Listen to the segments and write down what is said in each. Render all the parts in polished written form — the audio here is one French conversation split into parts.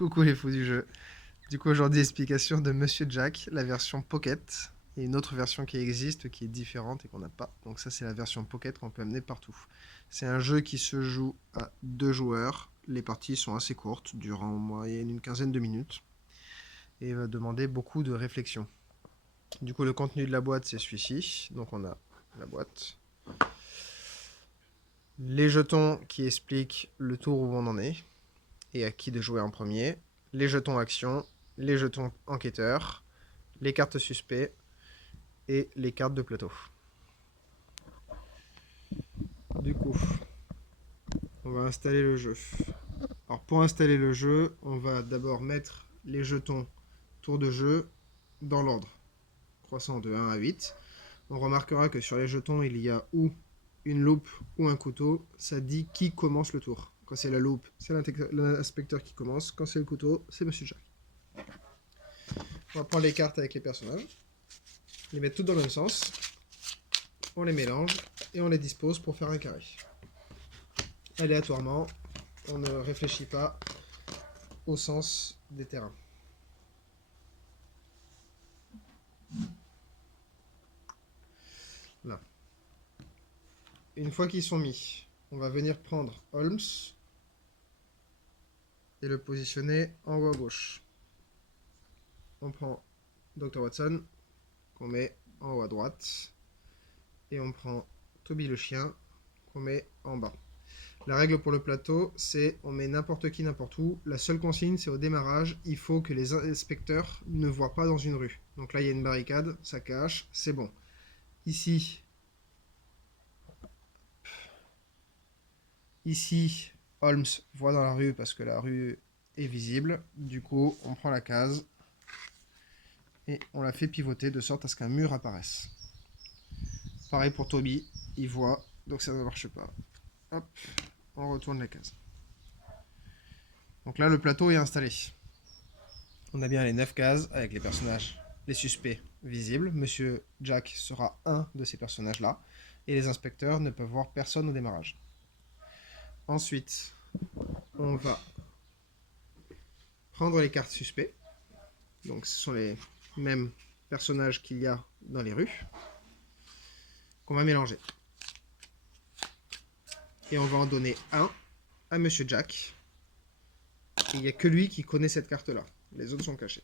Coucou les fous du jeu. Du coup, aujourd'hui, explication de Monsieur Jack, la version Pocket. Il y a une autre version qui existe, qui est différente et qu'on n'a pas. Donc ça, c'est la version Pocket qu'on peut amener partout. C'est un jeu qui se joue à 2 joueurs. Les parties sont assez courtes, durant en moyenne une quinzaine de minutes. Et va demander beaucoup de réflexion. Du coup, le contenu de la boîte, c'est celui-ci. Donc on a la boîte. Les jetons qui expliquent le tour où on en est et à qui de jouer en premier, les jetons action, les jetons enquêteurs, les cartes suspects et les cartes de plateau. Du coup, on va installer le jeu. Alors pour installer le jeu, on va d'abord mettre les jetons tour de jeu dans l'ordre, croissant de 1 à 8. On remarquera que sur les jetons, il y a ou une loupe ou un couteau. Ça dit qui commence le tour. Quand c'est la loupe, c'est l'inspecteur qui commence. Quand c'est le couteau, c'est Monsieur Jack. On va prendre les cartes avec les personnages, les mettre toutes dans le même sens, on les mélange et on les dispose pour faire un carré. Aléatoirement, on ne réfléchit pas au sens des terrains. Là. Une fois qu'ils sont mis, on va venir prendre Holmes et le positionner en haut à gauche. On prend Dr Watson qu'on met en haut à droite et on prend Toby le chien qu'on met en bas. La règle pour le plateau, c'est on met n'importe qui n'importe où. La seule consigne, c'est au démarrage, il faut que les inspecteurs ne voient pas dans une rue. Donc là, il y a une barricade, ça cache, c'est bon. Ici, Holmes voit dans la rue parce que la rue est visible. Du coup, on prend la case et on la fait pivoter de sorte à ce qu'un mur apparaisse. Pareil pour Toby, il voit, donc ça ne marche pas. Hop, on retourne la case. Donc là, le plateau est installé. On a bien les 9 cases avec les personnages, les suspects visibles. Monsieur Jack sera un de ces personnages-là. Et les inspecteurs ne peuvent voir personne au démarrage. Ensuite, on va prendre les cartes suspects. Donc ce sont les mêmes personnages qu'il y a dans les rues. Qu'on va mélanger. Et on va en donner un à Monsieur Jack. Et il n'y a que lui qui connaît cette carte-là. Les autres sont cachés.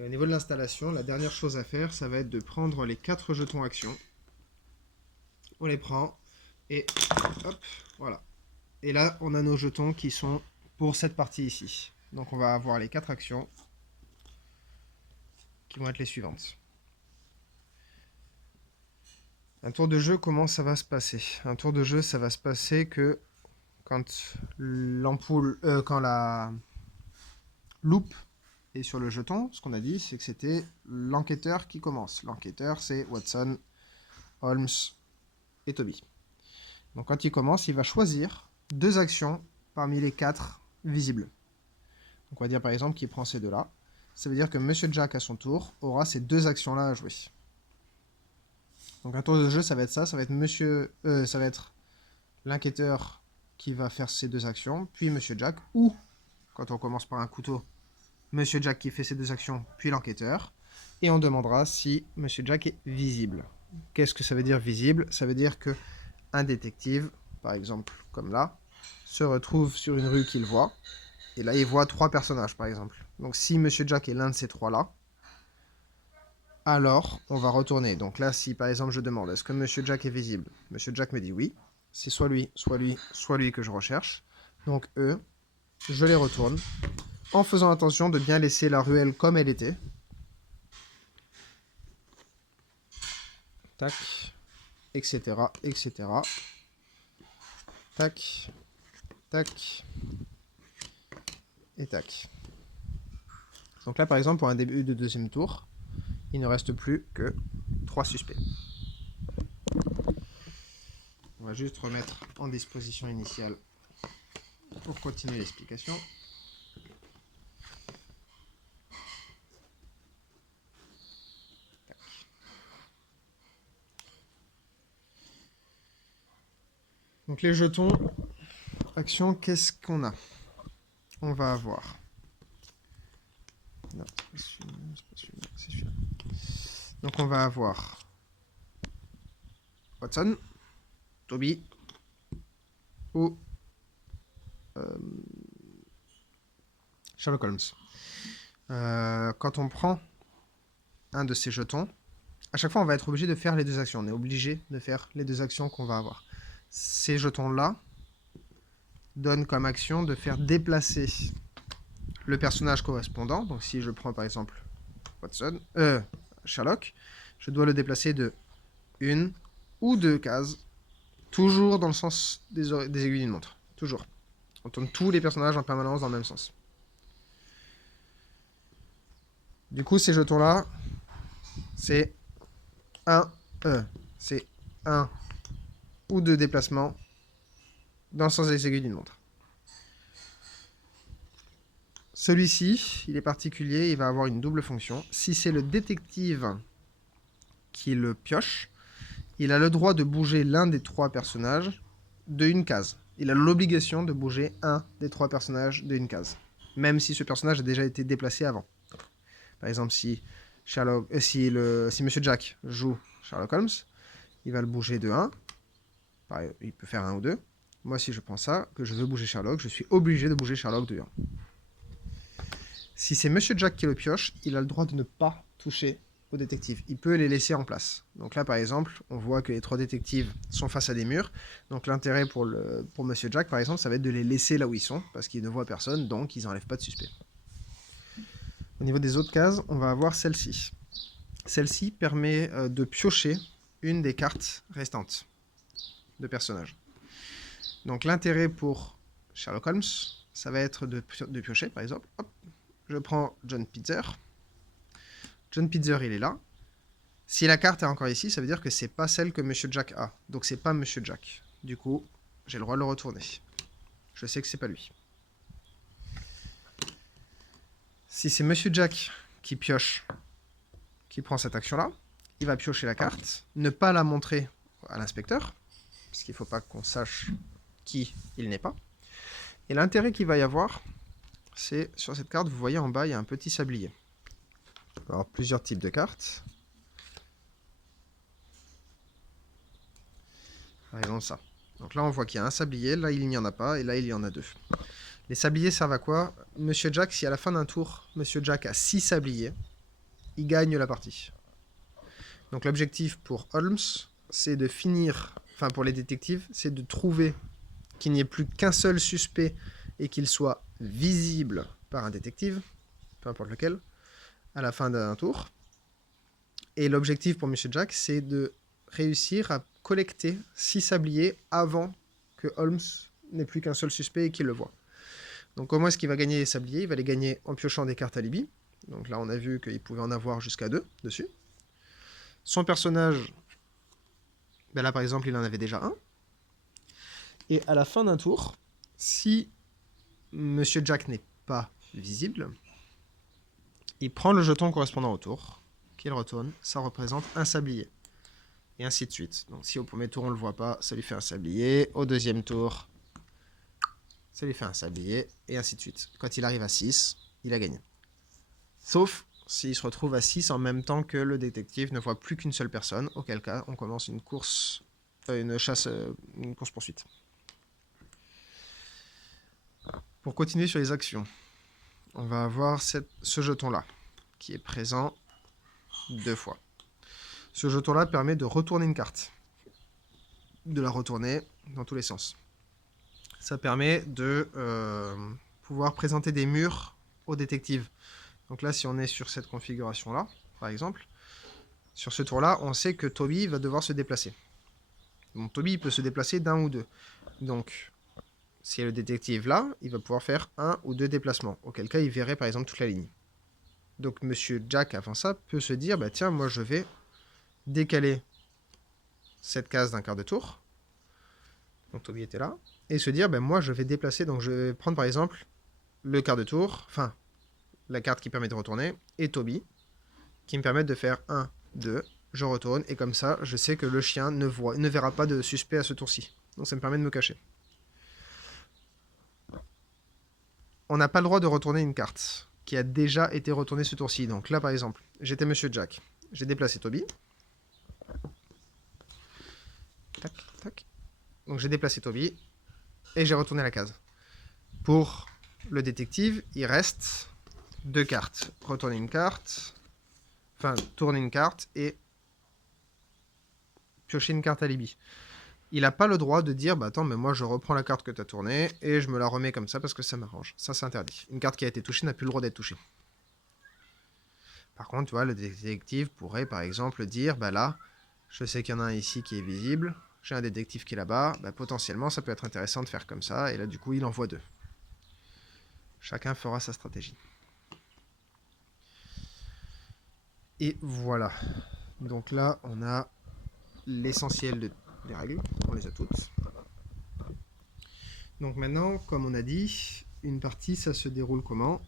Et au niveau de l'installation, la dernière chose à faire, ça va être de prendre les 4 jetons action. On les prend et hop, voilà. Et là, on a nos jetons qui sont pour cette partie ici. Donc on va avoir les 4 actions qui vont être les suivantes. Un tour de jeu, comment ça va se passer? Un tour de jeu, ça va se passer que quand l'ampoule, quand la loupe est sur le jeton, ce qu'on a dit, c'est que c'était l'enquêteur qui commence. L'enquêteur, c'est Watson, Holmes et Toby. Donc quand il commence, il va choisir 2 actions parmi les 4 visibles. Donc on va dire par exemple qu'il prend ces 2-là. Ça veut dire que Monsieur Jack, à son tour, aura ces 2 actions-là à jouer. Donc un tour de jeu, ça va être ça. Ça va être l'enquêteur qui va faire ces 2 actions, puis Monsieur Jack, ou, quand on commence par un couteau, Monsieur Jack qui fait ces 2 actions, puis l'enquêteur. Et on demandera si Monsieur Jack est visible. Qu'est-ce que ça veut dire visible? Ça veut dire que un détective, par exemple comme là, se retrouve sur une rue qu'il voit, et là il voit 3 personnages par exemple. Donc si Monsieur Jack est l'un de ces 3-là, alors on va retourner. Donc là si par exemple je demande est-ce que Monsieur Jack est visible, Monsieur Jack me dit oui, c'est soit lui, soit lui, soit lui que je recherche. Donc eux, je les retourne, en faisant attention de bien laisser la ruelle comme elle était. Tac, etc., etc. Tac, tac, et tac. Donc là, par exemple, pour un début de deuxième tour, il ne reste plus que 3 suspects. On va juste remettre en disposition initiale pour continuer l'explication. Donc les jetons, action, qu'est-ce qu'on a? on va avoir... Non, c'est pas celui-là, c'est celui-là. Donc on va avoir Watson, Toby ou Sherlock Holmes. Quand on prend un de ces jetons, à chaque fois on va être obligé de faire les deux actions. On est obligé de faire les deux actions qu'on va avoir. Ces jetons-là donnent comme action de faire déplacer le personnage correspondant. Donc si je prends par exemple Watson, Sherlock, je dois le déplacer de une ou deux cases, toujours dans le sens des aiguilles d'une montre. Toujours. On tourne tous les personnages en permanence dans le même sens. Du coup, ces jetons-là, c'est c'est un ou deux déplacements dans le sens des aiguilles d'une montre. Celui-ci, il est particulier, il va avoir une double fonction. Si c'est le détective qui le pioche, il a le droit de bouger l'un des trois personnages de une case. Il a l'obligation de bouger un des trois personnages de une case, même si ce personnage a déjà été déplacé avant. Par exemple, si Monsieur Jack joue Sherlock Holmes, il va le bouger de 1. Il peut faire 1 ou 2. Moi, si je prends ça, que je veux bouger Sherlock, je suis obligé de bouger Sherlock de 1. Si c'est Monsieur Jack qui le pioche, il a le droit de ne pas toucher aux détectives. Il peut les laisser en place. Donc là, par exemple, on voit que les trois détectives sont face à des murs. Donc l'intérêt pour Monsieur Jack, par exemple, ça va être de les laisser là où ils sont, parce qu'ils ne voient personne, donc ils n'enlèvent pas de suspect. Au niveau des autres cases, on va avoir celle-ci. Celle-ci permet de piocher une des cartes restantes de personnages. Donc l'intérêt pour Sherlock Holmes, ça va être de piocher, par exemple. Hop, je prends John Pitzer. John Pitzer, il est là. Si la carte est encore ici, ça veut dire que c'est pas celle que Monsieur Jack a. Donc c'est pas Monsieur Jack. Du coup, j'ai le droit de le retourner. Je sais que c'est pas lui. Si c'est Monsieur Jack qui pioche, qui prend cette action-là, il va piocher la carte, ne pas la montrer à l'inspecteur, parce qu'il ne faut pas qu'on sache qui il n'est pas. Et l'intérêt qu'il va y avoir, c'est sur cette carte, vous voyez en bas, il y a un petit sablier. Il va y avoir plusieurs types de cartes. Par exemple ça. Donc là, on voit qu'il y a un sablier, là, il n'y en a pas, et là, il y en a deux. Les sabliers servent à quoi? Monsieur Jack, si à la fin d'un tour, Monsieur Jack a 6 sabliers, il gagne la partie. Donc l'objectif pour Holmes, c'est de finir, enfin pour les détectives, c'est de trouver qu'il n'y ait plus qu'un seul suspect et qu'il soit visible par un détective, peu importe lequel, à la fin d'un tour. Et l'objectif pour Monsieur Jack, c'est de réussir à collecter 6 sabliers avant que Holmes n'ait plus qu'un seul suspect et qu'il le voit. Donc comment est-ce qu'il va gagner les sabliers? Il va les gagner en piochant des cartes alibi. Donc là, on a vu qu'il pouvait en avoir jusqu'à 2 dessus. Son personnage, ben là par exemple, il en avait déjà un. Et à la fin d'un tour, si Monsieur Jack n'est pas visible, il prend le jeton correspondant au tour, qu'il retourne, ça représente un sablier. Et ainsi de suite. Donc si au premier tour on ne le voit pas, ça lui fait un sablier. Au deuxième tour, ça lui fait un sablier, et ainsi de suite. Quand il arrive à 6, il a gagné. Sauf s'il se retrouve à 6 en même temps que le détective ne voit plus qu'une seule personne, auquel cas on commence une course, une course-poursuite. Pour continuer sur les actions, on va avoir ce jeton-là, qui est présent 2 fois. Ce jeton-là permet de retourner une carte, de la retourner dans tous les sens. Ça permet de pouvoir présenter des murs aux détectives. Donc là, si on est sur cette configuration-là, par exemple, sur ce tour-là, on sait que Toby va devoir se déplacer. Donc Toby peut se déplacer d'un ou deux. Donc, si le détective là, il va pouvoir faire 1 ou 2 déplacements, auquel cas il verrait par exemple toute la ligne. Donc Monsieur Jack, avant ça, peut se dire, bah tiens, moi je vais décaler cette case d'un quart de tour. Donc Toby était là. Et se dire, ben moi je vais déplacer, donc je vais prendre par exemple le quart de tour, enfin la carte qui permet de retourner, et Toby, qui me permettent de faire 1, 2, je retourne, et comme ça je sais que le chien ne verra pas de suspect à ce tour-ci. Donc ça me permet de me cacher. on n'a pas le droit de retourner une carte qui a déjà été retournée ce tour-ci. Donc là, par exemple, j'étais Monsieur Jack. J'ai déplacé Toby. Tac, tac. Donc j'ai déplacé Toby et j'ai retourné la case. Pour le détective, il reste 2 cartes. Retourner une carte, enfin tourner une carte et piocher une carte alibi. Il n'a pas le droit de dire bah attends, mais moi je reprends la carte que tu as tournée et je me la remets comme ça parce que ça m'arrange. Ça, c'est interdit. Une carte qui a été touchée n'a plus le droit d'être touchée. Par contre, tu vois, le détective pourrait par exemple dire bah là, je sais qu'il y en a un ici qui est visible, j'ai un détective qui est là-bas, bah, potentiellement ça peut être intéressant de faire comme ça, et là du coup il envoie 2. Chacun fera sa stratégie. Et voilà. Donc là, on a l'essentiel des règles, on les a toutes. Donc maintenant, comme on a dit, une partie, ça se déroule comment?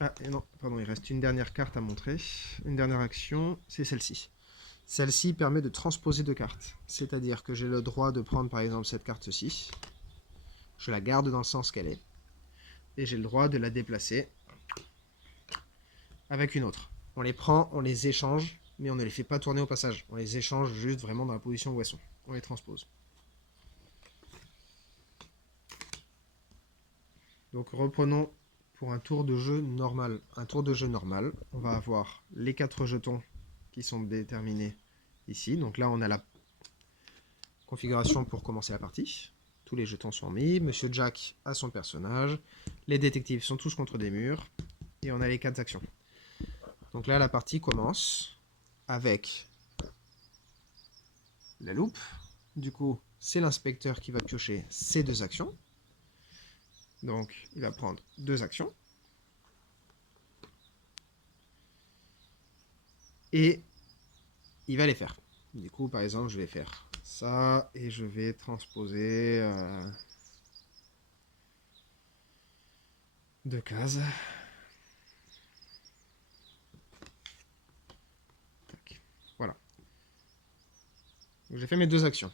Ah non, pardon, il reste une dernière carte à montrer. Une dernière action, c'est celle-ci. Celle-ci permet de transposer 2 cartes. C'est-à-dire que j'ai le droit de prendre par exemple cette carte-ci. Je la garde dans le sens qu'elle est. Et j'ai le droit de la déplacer avec une autre. On les prend, on les échange, mais on ne les fait pas tourner au passage. On les échange juste vraiment dans la position où elles sont. On les transpose. Donc reprenons pour un tour de jeu normal. Un tour de jeu normal, on va avoir les 4 jetons qui sont déterminés ici. Donc là, on a la configuration pour commencer la partie. Tous les jetons sont mis. Monsieur Jack a son personnage. Les détectives sont tous contre des murs. Et on a les 4 actions. Donc là, la partie commence avec la loupe. Du coup, c'est l'inspecteur qui va piocher ces 2 actions. Donc, il va prendre 2 actions. Et il va les faire. Du coup, par exemple, je vais faire ça et je vais transposer 2 cases. Tac. Voilà. J'ai fait mes 2 actions.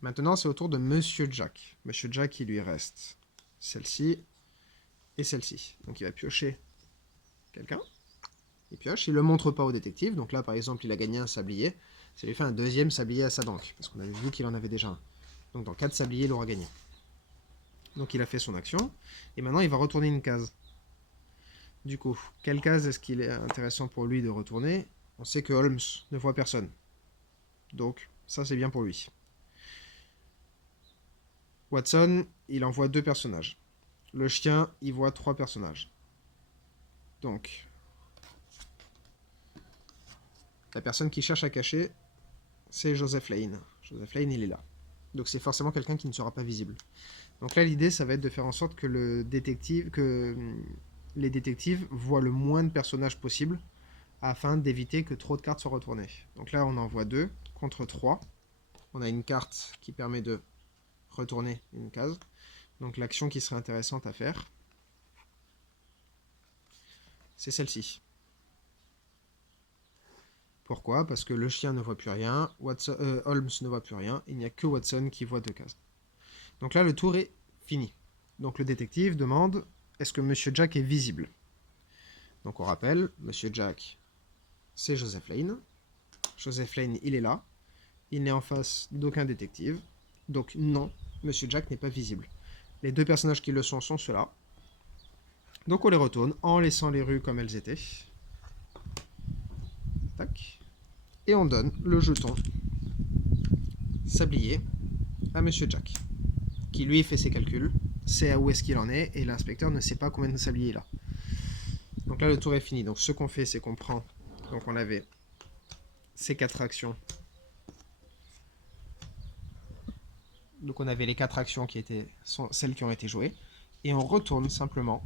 Maintenant, c'est au tour de Monsieur Jack. Monsieur Jack, il lui reste celle-ci et celle-ci. Donc, il va piocher quelqu'un. Il pioche, il ne le montre pas au détective. Donc là, par exemple, il a gagné un sablier. Ça lui fait un 2e sablier à sa banque. Parce qu'on avait vu qu'il en avait déjà un. Donc dans 4 sabliers, il aura gagné. Donc il a fait son action. Et maintenant, il va retourner une case. Du coup, quelle case est-ce qu'il est intéressant pour lui de retourner? On sait que Holmes ne voit personne. Donc, ça, c'est bien pour lui. Watson, il envoie 2 personnages. Le chien, il voit 3 personnages. Donc, la personne qui cherche à cacher, c'est Joseph Lane. Joseph Lane, il est là. Donc c'est forcément quelqu'un qui ne sera pas visible. Donc là, l'idée, ça va être de faire en sorte que les détectives voient le moins de personnages possible afin d'éviter que trop de cartes soient retournées. Donc là, on en voit 2 contre 3. On a une carte qui permet de retourner une case. Donc l'action qui serait intéressante à faire, c'est celle-ci. Pourquoi? Parce que le chien ne voit plus rien, Holmes ne voit plus rien, il n'y a que Watson qui voit 2 cases. Donc là, le tour est fini. Donc le détective demande, est-ce que Monsieur Jack est visible? Donc on rappelle, Monsieur Jack, c'est Joseph Lane. Joseph Lane, il est là. Il n'est en face d'aucun détective. Donc non, Monsieur Jack n'est pas visible. Les 2 personnages qui le sont ceux-là. Donc on les retourne en laissant les rues comme elles étaient. Tac. Et on donne le jeton sablier à Monsieur Jack, qui lui fait ses calculs, sait à où est-ce qu'il en est, et l'inspecteur ne sait pas combien de sabliers il a. Donc là, le tour est fini. Donc ce qu'on fait, c'est qu'on prend, donc on avait ces 4 actions. Donc on avait les 4 actions qui étaient celles qui ont été jouées, et on retourne simplement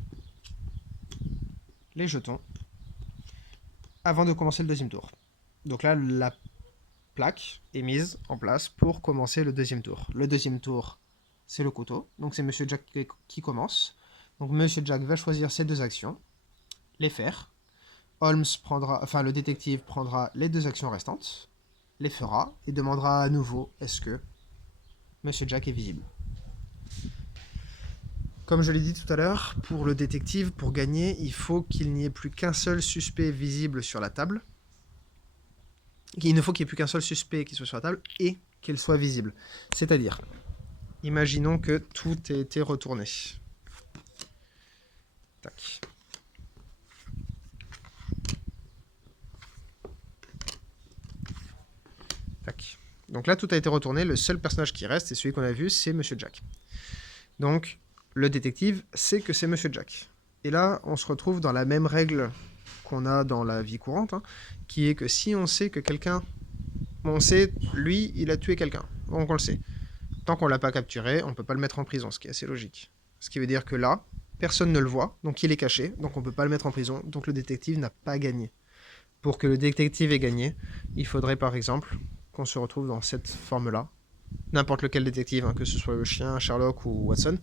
les jetons avant de commencer le 2e tour. Donc là, la plaque est mise en place pour commencer le 2e tour. Le 2e tour, c'est le couteau. Donc c'est Monsieur Jack qui commence. Donc Monsieur Jack va choisir ses 2 actions, les faire. Holmes prendra, enfin le détective prendra les 2 actions restantes, les fera et demandera à nouveau est-ce que Monsieur Jack est visible. Comme je l'ai dit tout à l'heure, pour le détective, pour gagner, il faut qu'il n'y ait plus qu'un seul suspect visible sur la table. Il ne faut qu'il n'y ait plus qu'un seul suspect qui soit sur la table et qu'il soit visible. C'est-à-dire, imaginons que tout ait été retourné. Tac. Tac. Donc là, tout a été retourné. Le seul personnage qui reste, et celui qu'on a vu, c'est Monsieur Jack. Donc, le détective sait que c'est Monsieur Jack. Et là, on se retrouve dans la même règle qu'on a dans la vie courante, hein, qui est que si on sait que quelqu'un... On sait, lui, il a tué quelqu'un. Donc on le sait. Tant qu'on ne l'a pas capturé, on ne peut pas le mettre en prison, ce qui est assez logique. Ce qui veut dire que là, personne ne le voit, donc il est caché, donc on ne peut pas le mettre en prison, donc le détective n'a pas gagné. Pour que le détective ait gagné, il faudrait par exemple qu'on se retrouve dans cette forme-là. N'importe lequel détective, hein, que ce soit le chien, Sherlock ou Watson,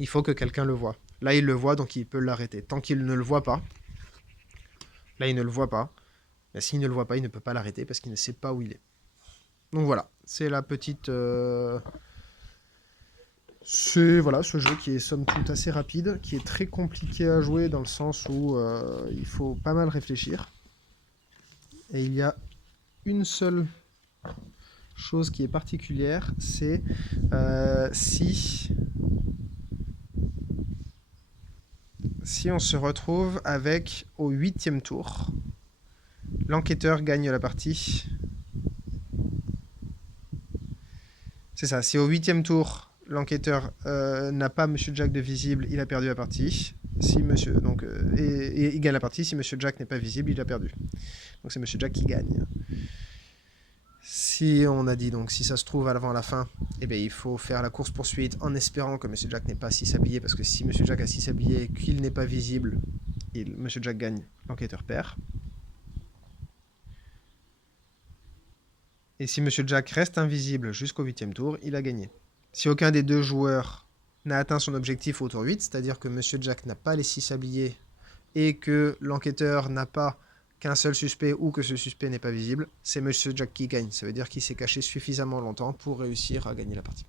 il faut que quelqu'un le voit. Là, il le voit, donc il peut l'arrêter. Tant qu'il ne le voit pas, là, il ne le voit pas, mais s'il ne le voit pas, il ne peut pas l'arrêter parce qu'il ne sait pas où il est. Donc voilà, c'est la petite... C'est voilà, ce jeu qui est somme toute assez rapide, qui est très compliqué à jouer dans le sens où il faut pas mal réfléchir. Et il y a une seule chose qui est particulière, c'est si on se retrouve avec au 8e tour, l'enquêteur gagne la partie. C'est ça, si au 8e tour, l'enquêteur n'a pas Monsieur Jack de visible, il a perdu la partie. Si Monsieur donc et il gagne la partie. Si Monsieur Jack n'est pas visible, il a perdu. Donc c'est Monsieur Jack qui gagne. Si on a dit donc si ça se trouve avant la fin, eh bien, il faut faire la course poursuite en espérant que Monsieur Jack n'ait pas 6 sabliers, parce que si Monsieur Jack a 6 sabliers et qu'il n'est pas visible, Monsieur Jack gagne, l'enquêteur perd. Et si Monsieur Jack reste invisible jusqu'au 8e tour, il a gagné. Si aucun des deux joueurs n'a atteint son objectif au tour 8, c'est-à-dire que Monsieur Jack n'a pas les 6 sabliers et que l'enquêteur n'a pas qu'un seul suspect ou que ce suspect n'est pas visible, c'est Monsieur Jack qui gagne. Ça veut dire qu'il s'est caché suffisamment longtemps pour réussir à gagner la partie.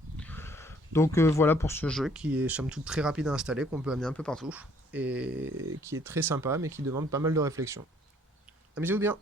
Donc voilà pour ce jeu qui est somme toute très rapide à installer, qu'on peut amener un peu partout, et qui est très sympa mais qui demande pas mal de réflexion. Amusez-vous bien!